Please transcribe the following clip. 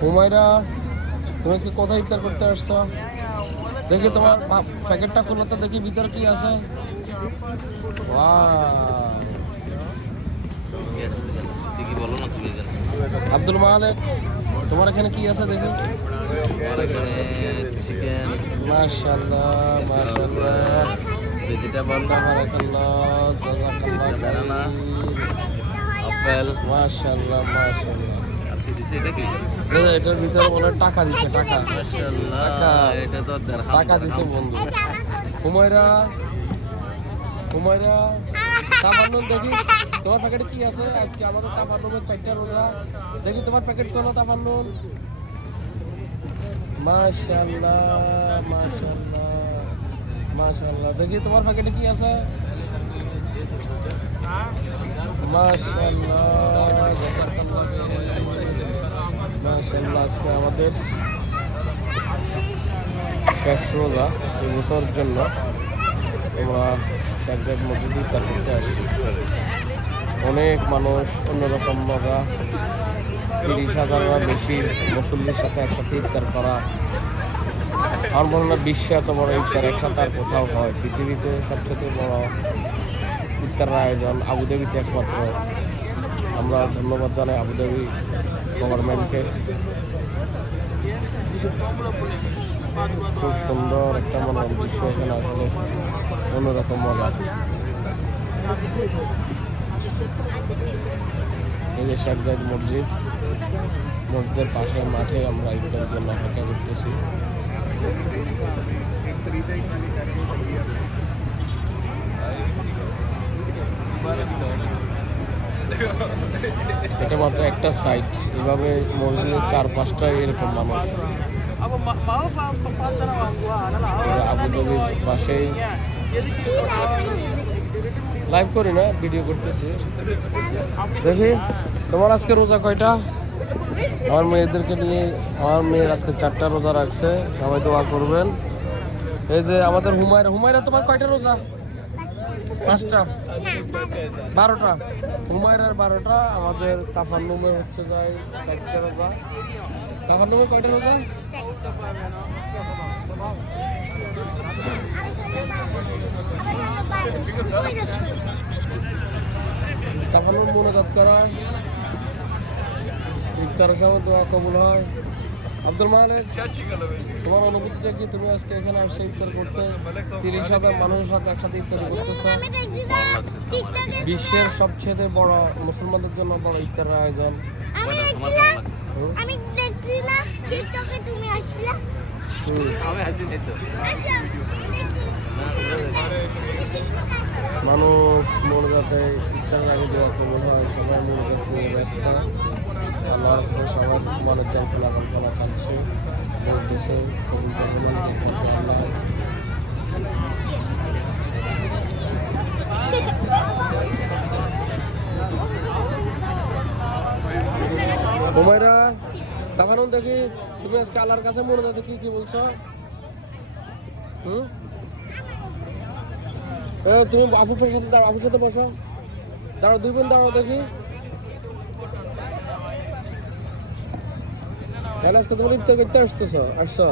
হুমায়রা, তুমি আজকে কোথায় ইফতার করতে আসছো? দেখি তোমার প্যাকেটটা খুলো তো, দেখি ভিতরে কি আছে। আব্দুল মালিক, তোমার এখানে কি আছে দেখি? চিকেন, মাশাআল্লাহ মাশাআল্লাহ, ভেজিটেবল, বারাকাল্লাহ জাযাকাল্লাহ, ব্যানানা, আপেল, মাশাআল্লাহ মাশাআল্লাহ। এটা কি? এটার ভিতরে মনে হয় টাকা দিচ্ছে, টাকা টাকা এটা তো টাকা দিছে বন্ধু। হুমায়রা, হুমায়রা, তাফান্নুন দেখি তোমার প্যাকেটে কি আছে। আজকে আমাদের তাফান্নুনের 4টা রোজা। দেখি তোমার প্যাকেট খোলো তাফান্নুন। মাশাআল্লাহ মাশাআল্লাহ মাশাআল্লাহ, দেখি তোমার প্যাকেটে কি আছে। মাশাআল্লাহ জাযাকাল্লাহ মাশাআল্লাহ। আজকে আমাদের শেষ রোজা এই বছরের জন্য আমরা সাজ্জাদ মসজিদে ইফতার করতে আসছি। অনেক মানুষ, অন্যরকম মজা, 30,000-এর বেশি মুসল্লির সাথে একসাথে ইফতার করা। আমার মনে হয় বিশ্বে এত বড় ইফতার একসাথে আর কোথাও হয়। পৃথিবীতে সবচেয়ে বড় ইফতারের আয়োজন আবুধাবিতে একমাত্র। আমরা ধন্যবাদ জানাই আবুধাবি গভর্নমেন্টকে। খুব সুন্দর একটা মনোরম দৃশ্য এখানে, আসলে অন্যরকম মজা। এই যে সাজ্জাদ মসজিদ, মসজিদের পাশে মাঠে আমরা ইফতারের জন্য অপেক্ষা করতেছি। এটা মাত্র একটা সাইট, এভাবে মসজিদের 4-5টা এরকম মানুষ। আবুধাবির পাশেই লাইভ করি না, ভিডিও করতেছি। দেখি তোমার আজকে রোজা কয়টা? আমার মেয়েদেরকে নিয়ে, আমার মেয়ের আজকে 4টা রোজা রাখছে, সবাই দোয়া করবেন। এই যে আমাদের হুমায়রা, হুমায়রা তোমার কয়টা রোজা? 5টা, 12টা। হুমায়রার 12টা, আমাদের তাফান্নুমের হচ্ছে যায় 4টা রোজা। তাফান্নুমের কয়টা রোজা? তাফান্নুম মুনাজাত করা, ইফতারের সময় দোয়া কবুল হয়। আব্দুল মালিক, তোমার অনুভূতিটা কি? তুমি আজকে এখানে আসছে ইফতার করতে, 30,000 মানুষের সাথে একসাথে ইফতার করতেছ। বিশ্বের সবচেয়ে বড়, মুসলমানদের জন্য বড় ইফতারের আয়োজন। মানুষ মোনাজাতে ইফতারের আগে দোয়া কবুল হয়, সবাই মোনাজাত নিয়ে ব্যস্ত। আল্লাহর কাছে সবার মনের জল ফলাফল করা চাচ্ছে, বলতেছে কবুল করবেন আল্লাহ। হুমায়রা, তাফান্নুন দেখি তুমি আজকে আল্লাহর কাছে মোনাজাতে কি বলছো? তুমি আফিফের সাথে দাঁড়াও, আফিফের সাথে বসো, দাঁড়াও, 2 বোন দাঁড়াও দেখি। তাহলে আজকে তোমার ইফতার করতে আসছো?